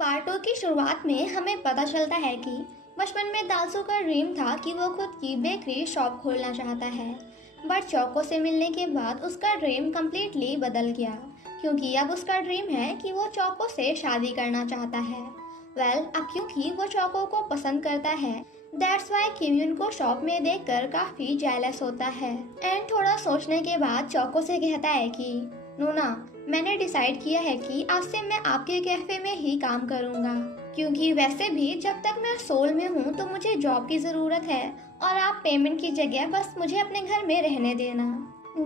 Part 2 की शुरुआत में हमें पता चलता है कि बचपन में दासू का ड्रीम था कि वो खुद की बेकरी शॉप खोलना चाहता है। बट चौको से मिलने के बाद उसका ड्रीम कम्प्लीटली बदल गया, क्योंकि अब उसका ड्रीम है कि वो चौको से शादी करना चाहता है। अब क्योंकि वो चौको को पसंद करता है, दैट्स वाई किम्यून को शॉप में देखकर काफी जेलस होता है। एंड थोड़ा सोचने के बाद चौको से कहता है कि नोना, मैंने डिसाइड किया है कि आज से मैं आपके कैफे में ही काम करूंगा, क्योंकि वैसे भी जब तक मैं सोल में हूँ तो मुझे जॉब की जरूरत है और आप पेमेंट की जगह बस मुझे अपने घर में रहने देना।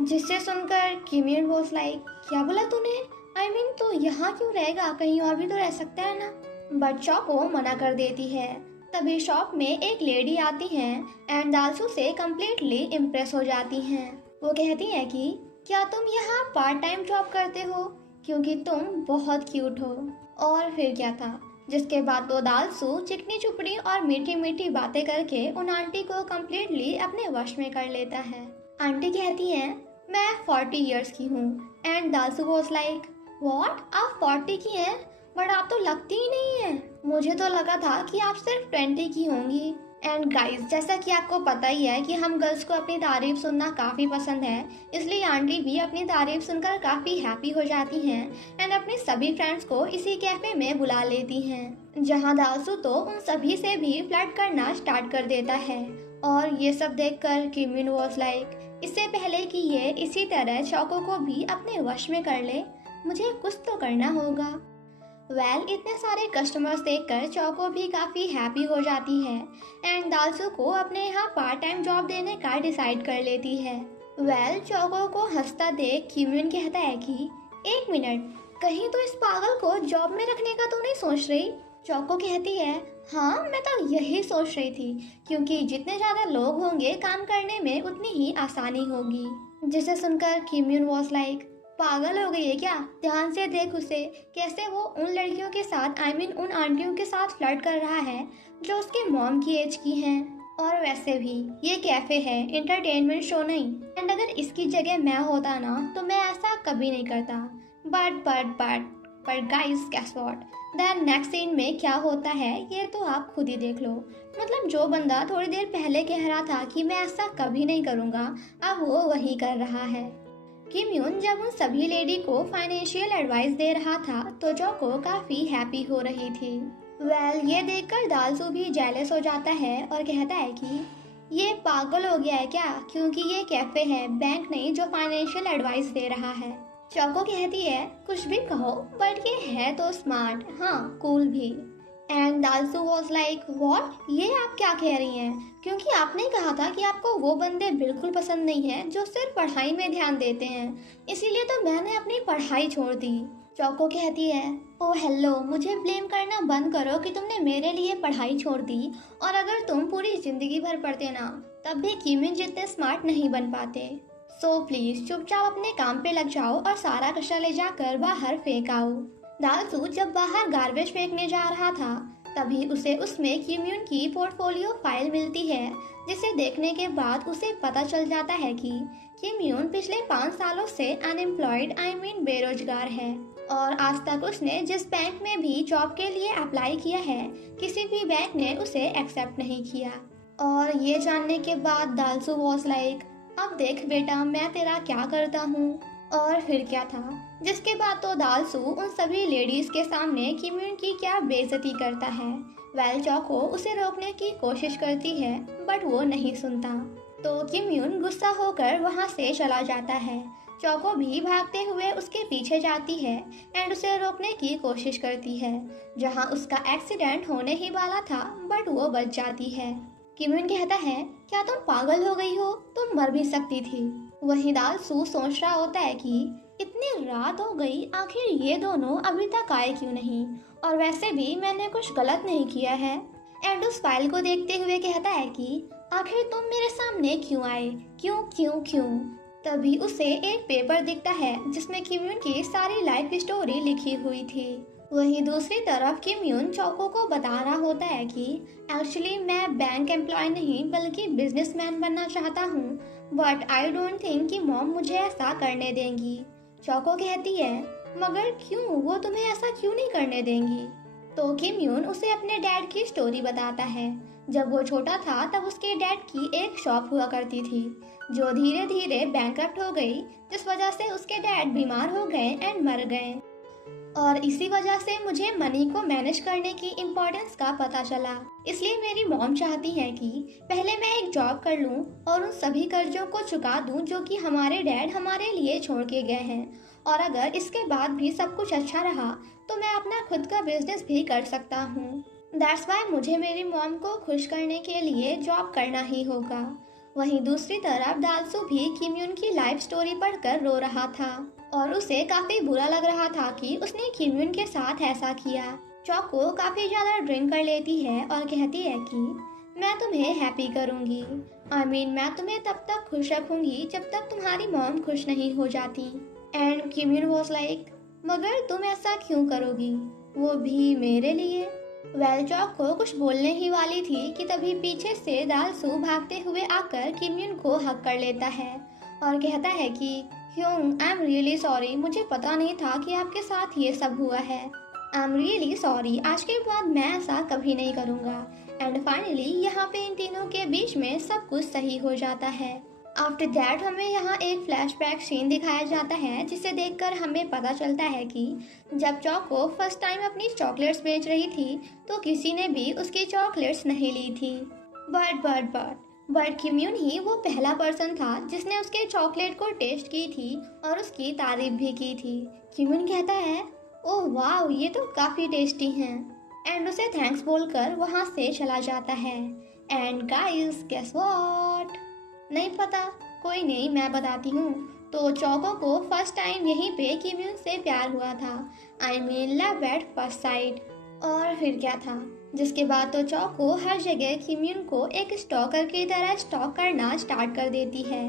जिससे सुनकर किम्यून वाज लाइक, क्या बोला तूने? आई मीन तो यहाँ क्यों रहेगा, कहीं और भी तो रह सकता है ना। बट चौको मना कर देती है। तभी शॉप में एक लेडी आती है एंड दालसू से कम्प्लीटली इम्प्रेस हो जाती हैं। वो कहती है कि क्या तुम यहाँ पार्ट टाइम जॉब करते हो, क्योंकि तुम बहुत क्यूट हो। और फिर क्या था, जिसके बाद तो दालसू चिकनी चुपड़ी और मीठी मीठी बातें करके उन आंटी को कम्प्लीटली अपने वश में कर लेता है। आंटी कहती है, मैं 40 इयर्स की हूँ। एंड दालसू वाज लाइक, व्हाट, आप 40 की हैं? बट आप तो लगती ही नहीं है, मुझे तो लगा था कि आप सिर्फ 20 की होंगी। एंड गाइस, जैसा कि आपको पता ही है कि हम गर्ल्स को अपनी तारीफ सुनना काफ़ी पसंद है, इसलिए आंटी भी अपनी तारीफ सुनकर काफ़ी हैप्पी हो जाती हैं एंड अपने सभी फ्रेंड्स को इसी कैफे में बुला लेती हैं, जहां दालसू तो उन सभी से भी फ्लर्ट करना स्टार्ट कर देता है। और ये सब देखकर किम्यून वाज लाइक, इससे पहले कि ये इसी तरह चौको को भी अपने वश में कर ले, मुझे कुछ तो करना होगा। इतने सारे कस्टमर्स देखकर चौको भी काफ़ी हैप्पी हो जाती है एंड दालसू को अपने यहाँ पार्ट टाइम जॉब देने का डिसाइड कर लेती है। चौको को हंसता देख किम्यून कहता है कि एक मिनट, कहीं तो इस पागल को जॉब में रखने का तो नहीं सोच रही? चौको कहती है, हाँ मैं तो यही सोच रही थी, क्योंकि जितने ज़्यादा लोग होंगे काम करने में उतनी ही आसानी होगी। जिसे सुनकर किम्यून वॉज लाइक, पागल हो गई है क्या? ध्यान से देख उसे, कैसे वो उन लड़कियों के साथ उन आंटियों के साथ फ्लर्ट कर रहा है जो उसके मॉम की एज की हैं। और वैसे भी ये कैफे है, एंटरटेनमेंट शो नहीं। एंड अगर इसकी जगह मैं होता ना तो मैं ऐसा कभी नहीं करता। But guys, guess what, then next scene में क्या होता है ये तो आप खुद ही देख लो। मतलब जो बंदा थोड़ी देर पहले कह रहा था कि मैं ऐसा कभी नहीं करूँगा, अब वो वही कर रहा है। किम्यून जब उन सभी लेडी को फाइनेंशियल एडवाइस दे रहा था तो चौको काफी हैप्पी हो रही थी। ये देखकर दालसू भी जेलस हो जाता है और कहता है कि ये पागल हो गया है क्या, क्योंकि ये कैफे है, बैंक नहीं जो फाइनेंशियल एडवाइस दे रहा है। चौको कहती है, कुछ भी कहो बट ये है तो स्मार्ट, हाँ कूल भी। एंड दालसू वॉज लाइक, व्हाट, ये आप क्या कह रही हैं? क्योंकि आपने कहा था कि आपको वो बंदे बिल्कुल पसंद नहीं हैं जो सिर्फ पढ़ाई में ध्यान देते हैं, इसीलिए तो मैंने अपनी पढ़ाई छोड़ दी। चौको कहती है, ओ हेलो, मुझे ब्लेम करना बंद करो कि तुमने मेरे लिए पढ़ाई छोड़ दी, और अगर तुम पूरी जिंदगी भर पढ़ते ना तब भी किम्यून जितने स्मार्ट नहीं बन पाते। सो प्लीज चुपचाप अपने काम पे लग जाओ और सारा कचरा ले जाकर बाहर फेंक आओ। दालसू जब बाहर गार्बेज फेंकने जा रहा था तभी उसे उसमें किम्यून की पोर्टफोलियो फाइल मिलती है, जिसे देखने के बाद उसे पता चल जाता है कि किम्यून पिछले 5 सालों से अनएम्प्लॉयड बेरोजगार है और आज तक उसने जिस बैंक में भी जॉब के लिए अप्लाई किया है किसी भी बैंक ने उसे एक्सेप्ट नहीं किया। और ये जानने के बाद दालसू वॉज लाइक, अब देख बेटा मैं तेरा क्या करता हूँ। और फिर क्या था, जिसके बाद तो दालसू उन सभी लेडीज के सामने किम्यून की क्या बेइज्जती करता है। चौको उसे रोकने की कोशिश करती है बट वो नहीं सुनता, तो किम्यून गुस्सा होकर वहां से चला जाता है। चौको भी भागते हुए उसके पीछे जाती है एंड उसे रोकने की कोशिश करती है, जहां उसका एक्सीडेंट होने ही वाला था बट वो बच जाती है। किम्यून कहता है, क्या तुम पागल हो गई हो, तुम मर भी सकती थी। वहीं दालसू सोच रहा होता है कि इतनी रात हो गई, आखिर ये दोनों अभी तक आए क्यों नहीं, और वैसे भी मैंने कुछ गलत नहीं किया है। एंड उस फाइल को देखते हुए कहता है कि आखिर तुम मेरे सामने क्यों आए, क्यों क्यों क्यों। तभी उसे एक पेपर दिखता है जिसमें किम्यून की सारी लाइफ स्टोरी लिखी हुई थी। वहीं दूसरी तरफ किम्यून चौको को बता रहा होता है कि एक्चुअली मैं बैंक एम्प्लॉय नहीं बल्कि बिजनेसमैन बनना चाहता हूँ, बट आई डोंट थिंक कि मॉम मुझे ऐसा करने देंगी। चौको कहती है, मगर क्यों, वो तुम्हें ऐसा क्यों नहीं करने देंगी? तो किम यून उसे अपने डैड की स्टोरी बताता है। जब वो छोटा था तब उसके डैड की एक शॉप हुआ करती थी जो धीरे धीरे बैंकरप्ट हो गई, जिस वजह से उसके डैड बीमार हो गए एंड मर गए। और इसी वजह से मुझे मनी को मैनेज करने की इम्पोर्टेंस का पता चला। इसलिए मेरी मॉम चाहती है कि पहले मैं एक जॉब कर लूं और उन सभी कर्जों को चुका दूं जो कि हमारे डैड हमारे लिए छोड़ के गए हैं। और अगर इसके बाद भी सब कुछ अच्छा रहा तो मैं अपना खुद का बिजनेस भी कर सकता हूँ। दैट्स वाई मुझे मेरी मॉम को खुश करने के लिए जॉब करना ही होगा। वहीं दूसरी तरफ दालसू भी किम यून की लाइफ स्टोरी पढ़कर रो रहा था और उसे काफी बुरा लग रहा था कि उसने किम यून के साथ ऐसा किया। चौको काफी ज्यादा ड्रिंक कर लेती है और कहती है कि मैं तुम्हें हैप्पी करूंगी। मैं तुम्हें तब तक खुश रखूंगी जब तक तुम्हारी मॉम खुश नहीं हो जाती। एंड किम यून वॉज लाइक, मगर तुम ऐसा क्यों करोगी, वो भी मेरे लिए। चौको कुछ बोलने ही वाली थी कि तभी पीछे से दालसू भागते हुए आकर किम यून को हक कर लेता है और कहता है कि Hyeong, I am really sorry, मुझे पता नहीं था कि आपके साथ ये सब हुआ है। आई एम रियली सॉरी, आज के बाद मैं ऐसा कभी नहीं करूँगा। एंड फाइनली यहाँ पे इन तीनों के बीच में सब कुछ सही हो जाता है। आफ्टर दैट हमें यहाँ एक फ्लैशबैक सीन दिखाया जाता है जिसे देखकर हमें पता चलता है कि जब चौको फर्स्ट टाइम अपनी चॉकलेट्स बेच रही थी तो किसी ने भी उसकी चॉकलेट्स नहीं ली थी। बट किम यून ही वो पहला पर्सन था जिसने उसके चॉकलेट को टेस्ट की थी और उसकी तारीफ भी की थी। किम यून कहता है, ओह वाह, ये तो काफ़ी टेस्टी हैं, एंड उसे थैंक्स बोलकर वहाँ से चला जाता है। एंड गाइस गेस व्हाट, नहीं पता, कोई नहीं, मैं बताती हूँ। तो चौको को फर्स्ट टाइम यहीं पे किम यून से प्यार हुआ था। Love at first sight. और फिर क्या था, जिसके बाद तो चौको हर जगह किम यून को एक स्टॉकर की तरह स्टॉक करना स्टार्ट कर देती है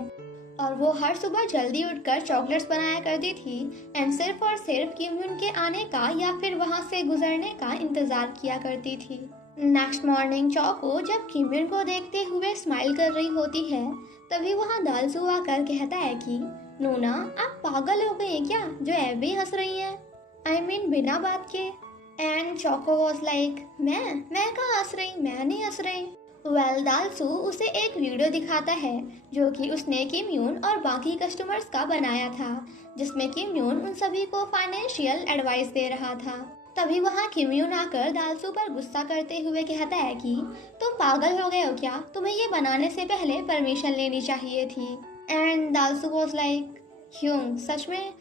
और वो हर सुबह जल्दी उठकर चॉकलेट्स बनाया करती थी एंड सिर्फ और सिर्फ किम यून के आने का या फिर वहाँ से गुजरने का इंतजार किया करती थी। नेक्स्ट मॉर्निंग चौको जब किम यून को देखते हुए स्माइल कर रही होती है तभी वहाँ दालसू आकर कहता है कि नूना, आप पागल हो गई क्या जो ऐवे हंस रही हैं, बिना बात के। एंड चौको वॉज लाइक, मैं कहाँ हंस रही, मैं नहीं हंस रही। दालसू उसे एक वीडियो दिखाता है जो कि उसने किम यून और बाकी कस्टमर्स का बनाया था जिसमें किम यून उन सभी को फाइनेंशियल एडवाइस दे रहा था। तभी वहाँ किम यून आकर दालसू पर गुस्सा करते हुए कहता है कि तुम पागल हो गए हो क्या, तुम्हें ये बनाने से पहले परमिशन लेनी चाहिए थी। एंड दालसू वॉज लाइक, ह्योंग, सच में,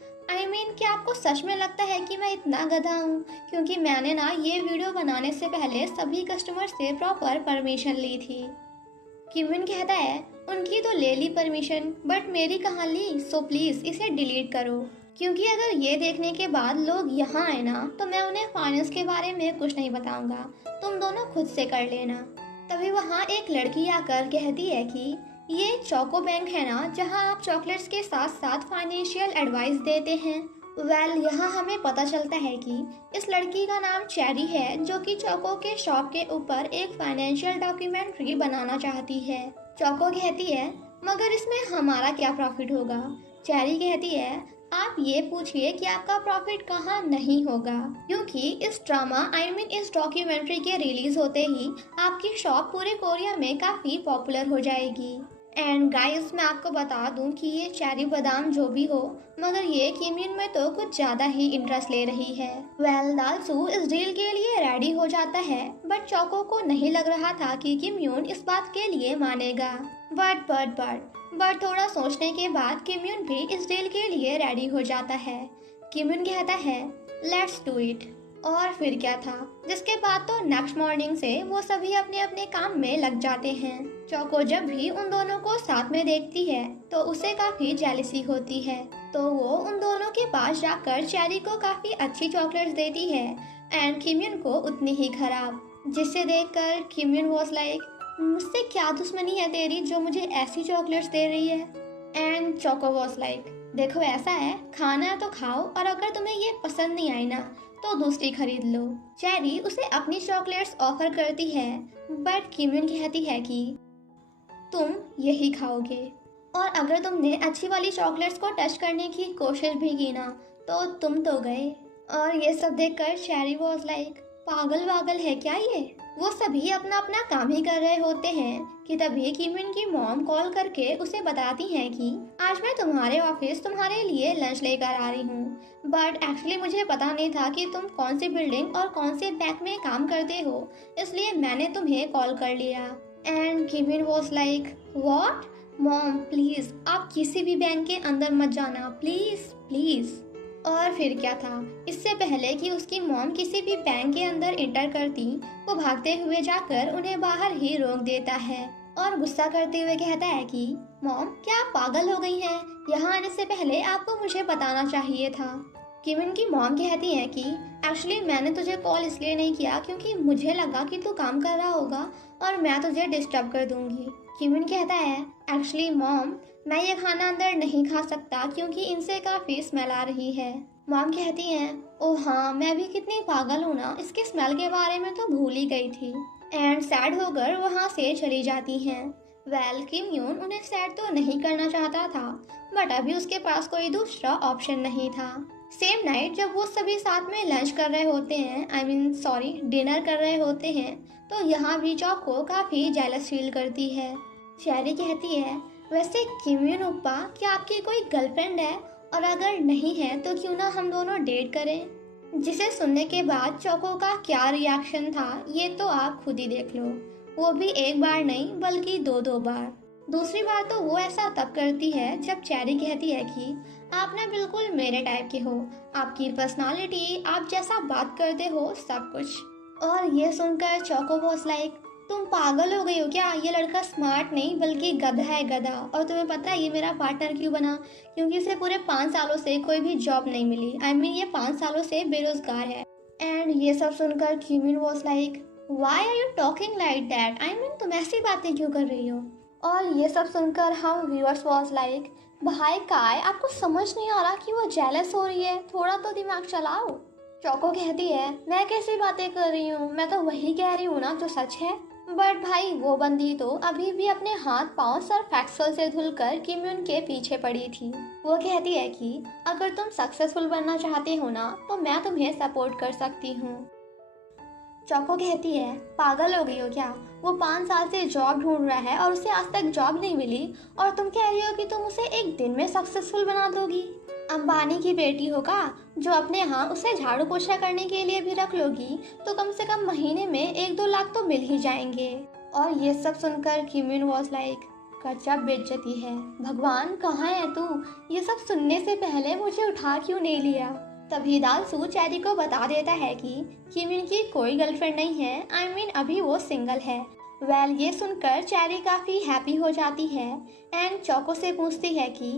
क्या आपको सच में लगता है कि मैं इतना गधा हूँ, क्योंकि मैंने ना ये वीडियो बनाने से पहले सभी कस्टमर से प्रॉपर परमिशन ली थी। किम यून कहता है, उनकी तो ले ली परमिशन बट मेरी कहाँ ली, सो प्लीज इसे डिलीट करो, क्योंकि अगर ये देखने के बाद लोग यहाँ आए ना तो मैं उन्हें फाइनेंस के बारे में कुछ नहीं बताऊंगा, तुम दोनों खुद से कर लेना। तभी वहाँ एक लड़की आकर कहती है कि ये चौको बैंक है ना जहाँ आप चॉकलेट्स के साथ साथ फाइनेंशियल एडवाइस देते हैं। यहाँ हमें पता चलता है कि इस लड़की का नाम चेरी है जो कि चौको के शॉप के ऊपर एक फाइनेंशियल डॉक्यूमेंट्री बनाना चाहती है। चौको कहती है, मगर इसमें हमारा क्या प्रॉफिट होगा। चेरी कहती है, आप ये पूछिए कि आपका प्रॉफिट कहाँ नहीं होगा, क्योंकि इस ड्रामा इस डॉक्यूमेंट्री के रिलीज होते ही आपकी शॉप पूरे कोरिया में काफी पॉपुलर हो जाएगी। एंड गाइस, मैं आपको बता दूं कि ये चेरी बादाम जो भी हो, मगर ये किम यून में तो कुछ ज्यादा ही इंटरेस्ट ले रही है। दालसू इस डील के लिए रेडी हो जाता है बट चौको को नहीं लग रहा था कि किम यून इस बात के लिए मानेगा। बट थोड़ा सोचने के बाद किम यून भी इस डील के लिए रेडी हो जाता है। किम यून कहता है, लेट्स डू इट। और फिर क्या था, जिसके बाद तो नेक्स्ट मॉर्निंग से वो सभी अपने अपने काम में लग जाते हैं। चौको जब भी उन दोनों को साथ में देखती है तो उसे काफी जेलसी होती है, तो वो उन दोनों के पास जाकर चेरी को काफी अच्छी चॉकलेट्स देती है एंड किम यून को उतनी ही खराब, जिसे देखकर किम यून वॉज लाइक, मुझसे क्या दुश्मनी है तेरी जो मुझे ऐसी चॉकलेट्स दे रही है। एंड चौको वॉज लाइक, देखो ऐसा है, खाना है तो खाओ और अगर तुम्हें ये पसंद नहीं आई ना तो दूसरी खरीद लो। चेरी उसे अपनी चॉकलेट्स ऑफर करती है बट किम यून कहती है कि तुम यही खाओगे और अगर तुमने अच्छी वाली चॉकलेट्स को टच करने की कोशिश भी की ना तो तुम तो गए। और ये सब देखकर चेरी वॉज लाइक, पागल वागल है क्या ये? वो सभी अपना अपना काम ही कर रहे होते हैं कि तभी किमिन की मॉम कॉल करके उसे बताती हैं कि आज मैं तुम्हारे ऑफिस तुम्हारे लिए लंच लेकर आ रही हूँ, बट एक्चुअली मुझे पता नहीं था कि तुम कौन सी बिल्डिंग और कौन से बैंक में काम करते हो, इसलिए मैंने तुम्हें कॉल कर लिया। And Kimin was like what? Mom please आप किसी भी बैंक के अंदर मत जाना, प्लीज प्लीज। और फिर क्या था, इससे पहले कि उसकी मॉम किसी भी बैंक के अंदर इंटर करती, वो भागते हुए जाकर उन्हें बाहर ही रोक देता है और गुस्सा करते हुए कहता है कि मॉम क्या आप पागल हो गई हैं? यहाँ आने से पहले आपको मुझे बताना चाहिए था। किमिन की मॉम कहती है कि एक्चुअली मैंने तुझे कॉल इसलिए नहीं किया क्योंकि मुझे लगा कि तू काम कर रहा होगा और मैं तुझे डिस्टर्ब कर दूंगी। किमिन कहता है एक्चुअली मॉम मैं ये खाना अंदर नहीं खा सकता क्योंकि इनसे काफ़ी स्मेल आ रही है। मॉम कहती हैं ओह हाँ मैं भी कितनी पागल हूँ ना, इसके स्मेल के बारे में तो भूल ही गई थी। एंड सैड होकर वहाँ से चली जाती हैं। वेल किम यून उन्हें सैड तो नहीं करना चाहता था, बट अभी उसके पास कोई दूसरा ऑप्शन नहीं था। सेम नाइट जब वो सभी साथ में लंच कर रहे होते हैं, डिनर कर रहे होते हैं, तो यहाँ भी चौको काफ़ी जेलस फील करती है। चेरी कहती है वैसे किम यून ओप्पा क्या आपकी कोई गर्लफ्रेंड है, और अगर नहीं है तो क्यों ना हम दोनों डेट करें। जिसे सुनने के बाद चौको का क्या रिएक्शन था ये तो आप खुद ही देख लो, वो भी एक बार नहीं बल्कि दो बार। दूसरी बार तो वो ऐसा तब करती है जब चेरी कहती है कि आप ना बिल्कुल मेरे टाइप के हो, आपकी पर्सनालिटी, आप जैसा बात करते हो, सब कुछ। और ये सुनकर चौको वॉज लाइक तुम पागल हो गई हो क्या? ये लड़का स्मार्ट नहीं बल्कि गधा है, गधा। और तुम्हें पता है ये मेरा पार्टनर क्यों बना? क्योंकि इसे पूरे 5 सालों से कोई भी जॉब नहीं मिली। ये 5 सालों से बेरोजगार है। एंड ये सब सुनकर Kimin was like why are you talking like that? तुम ऐसी बातें क्यों कर रही हो? और ये सब सुनकर हम व्यूअर्स वॉज लाइक भाई काय आपको समझ नहीं आ रहा कि वो जेलस हो रही है, थोड़ा तो दिमाग चलाओ। चौको कहती है मैं कैसी बातें कर रही हूँ, मैं तो वही कह रही हूँ ना जो सच है। बट भाई वो बंदी तो अभी भी अपने हाथ पांव सर्फ एक्सेल से धुलकर किम यून के पीछे पड़ी थी। वो कहती है कि अगर तुम सक्सेसफुल बनना चाहते हो ना तो मैं तुम्हें सपोर्ट कर सकती हूँ। चौको कहती है पागल हो गई हो क्या? वो 5 साल से जॉब ढूंढ रहा है और उसे आज तक जॉब नहीं मिली, और तुम कह रही हो कि तुम उसे एक दिन में सक्सेसफुल बना दोगी? अंबानी की बेटी होगा जो अपने यहाँ उसे झाड़ू पोछा करने के लिए भी रख लोगी तो कम से कम महीने में 1-2 लाख तो मिल ही जाएंगे। और ये सब सुनकर किम यून वॉज लाइक गजब बेइज्जती है, भगवान कहाँ है तू? ये सब सुनने से पहले मुझे उठा क्यों नहीं लिया? तभी दालसू चेरी को बता देता है कि किम यून की कोई गर्लफ्रेंड नहीं है, अभी वो सिंगल है। वेल ये सुनकर चेरी काफ़ी हैप्पी हो जाती है एंड चौको से पूछती है कि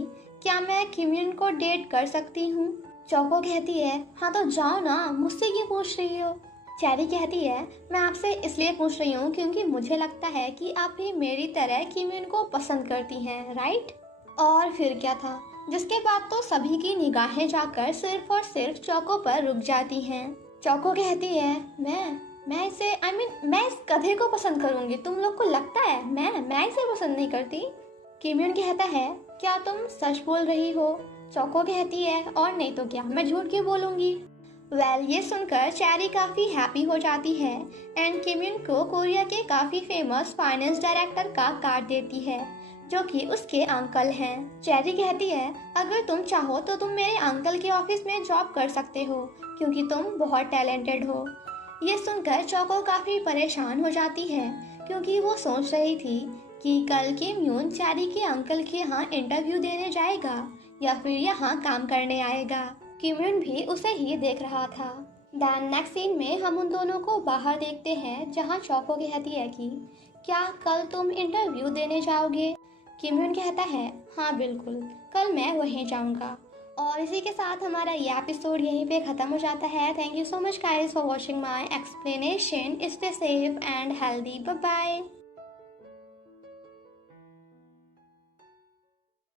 क्या मैं किम यून को डेट कर सकती हूँ? चौको कहती है हाँ तो जाओ ना, मुझसे क्यों पूछ रही हो? चेरी कहती है मैं आपसे इसलिए पूछ रही हूँ क्योंकि मुझे लगता है कि आप भी मेरी तरह किम यून को पसंद करती हैं, राइट? और फिर क्या था, जिसके बाद तो सभी की निगाहें जाकर सिर्फ और सिर्फ चौको पर रुक जाती हैं। चौको कहती है मैं इसे मैं इस गधे को पसंद करूंगी, तुम लोग को लगता है मैं इसे पसंद नहीं करती? किम यून कहता है क्या तुम सच बोल रही हो? चौको कहती है और नहीं तो क्या, मैं झूठ क्यों बोलूंगी? वेल ये सुनकर चेरी काफ़ी हैप्पी हो जाती है एंड किम यून को कोरिया के काफ़ी फेमस फाइनेंस डायरेक्टर का कार्ड देती है जो कि उसके अंकल हैं। चेरी कहती है अगर तुम चाहो तो तुम मेरे अंकल के ऑफिस में जॉब कर सकते हो क्योंकि तुम बहुत टैलेंटेड हो। ये सुनकर चौको काफ़ी परेशान हो जाती है क्योंकि वो सोच रही थी कि कल किम यून चेरी के अंकल के यहाँ इंटरव्यू देने जाएगा या फिर यहाँ काम करने आएगा। किम यून भी उसे ही देख रहा था। दैन नेक्स्ट सीन में हम उन दोनों को बाहर देखते हैं जहाँ चौको कहती है कि क्या कल तुम इंटरव्यू देने जाओगे? किम यून कहता है हाँ बिल्कुल, कल मैं वहीं जाऊँगा। और इसी के साथ हमारा ये एपिसोड यहीं पे ख़त्म हो जाता है। Thank you so much guys for watching my explanation. Stay safe and healthy, bye bye.